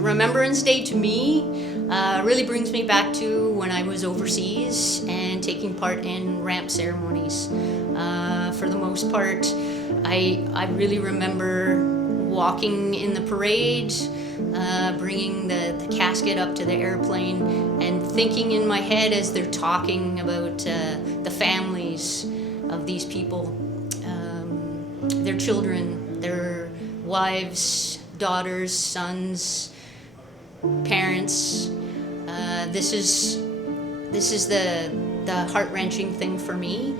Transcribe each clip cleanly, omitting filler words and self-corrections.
Remembrance Day to me really brings me back to when I was overseas and taking part in ramp ceremonies. For the most part, I really remember walking in the parade, bringing the casket up to the airplane, and thinking in my head as they're talking about the families of these people, their children, their wives, daughters, sons, parents. This is the heart-wrenching thing for me.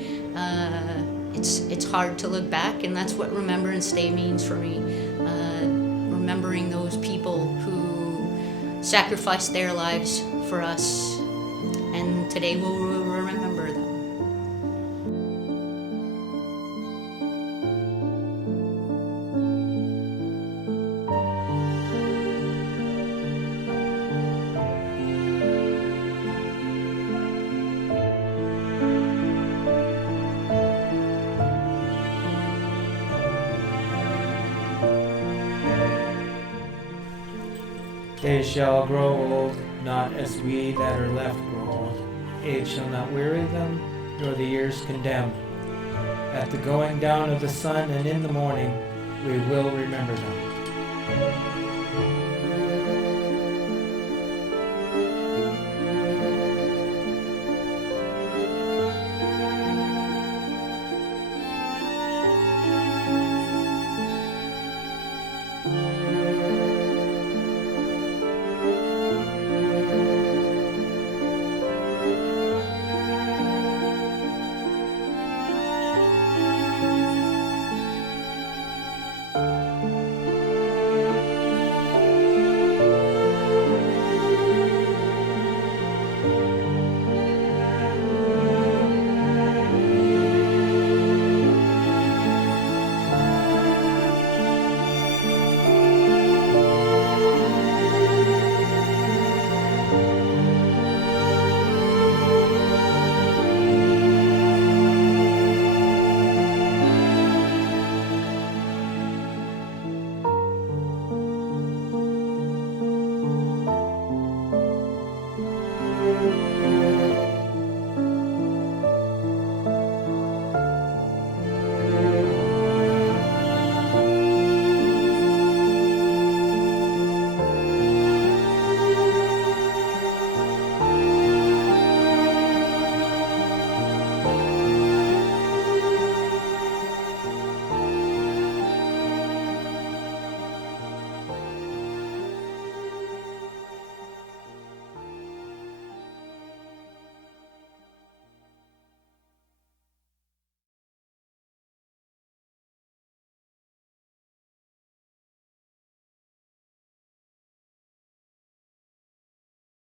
It's hard to look back, and that's what Remembrance Day means for me. Remembering those people who sacrificed their lives for us, and today we'll remember them. They shall grow old, not as we that are left grow old. Age shall not weary them, nor the years condemn. At the going down of the sun and in the morning, we will remember them.